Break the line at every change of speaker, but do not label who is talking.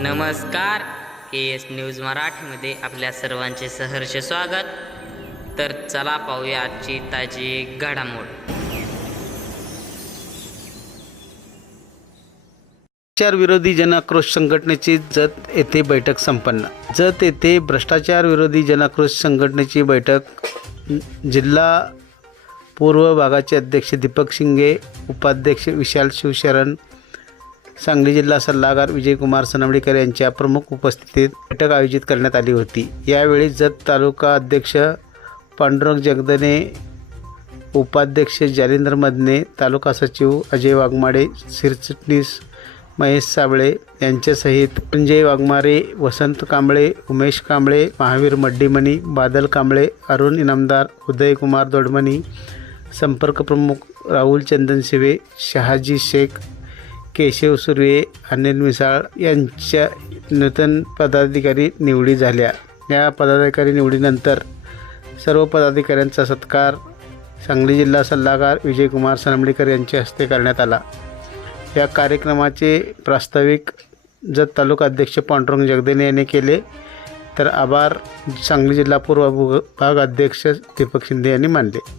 नमस्कार के S news मराठीमध्ये आपल्या सर्वांचे सहर्ष स्वागत. तर चला पाहूया आजची ताजी घडामोड.
भ्रष्टाचार विरोधी जनाक्रोश संघटनेची जत येथे बैठक संपन्न. जत येथे भ्रष्टाचार विरोधी जनाक्रोश संघटनेची बैठक जिल्हा पूर्व भागाचे अध्यक्ष दीपक शिंगे उपाध्यक्ष विशाल शिवशरण सांगली जिल्हा सल्लागार विजयकुमार सनवडीकर यांच्या प्रमुख उपस्थितीत बैठक आयोजित करण्यात आली होती. यावेळी जत तालुका अध्यक्ष पांडुरंग जगदने उपाध्यक्ष जालिंदर मदने तालुका सचिव अजय वाघमाडे सरचिटणीस महेश साबळे यांच्यासहित संजय वाघमारे वसंत कांबळे उमेश कांबळे महावीर मड्डीमणी बादल कांबळे अरुण इनामदार उदयकुमार दोडमणी संपर्क प्रमुख राहुल चंदन शिवे शहाजी शेख केशव सुर्वे अनिल मिसाळ यांच्या नूतन पदाधिकारी निवडी झाल्या. या पदाधिकारी निवडीनंतर सर्व पदाधिकाऱ्यांचा सत्कार सांगली जिल्हा सल्लागार विजयकुमार सनमडीकर यांच्या हस्ते करण्यात आला. या कार्यक्रमाचे प्रास्ताविक जत तालुका अध्यक्ष पांडुरंग जगदेने यांनी केले. तर आभार सांगली जिल्हा पूर्व विभाग अध्यक्ष दीपक शिंदे यांनी मानले.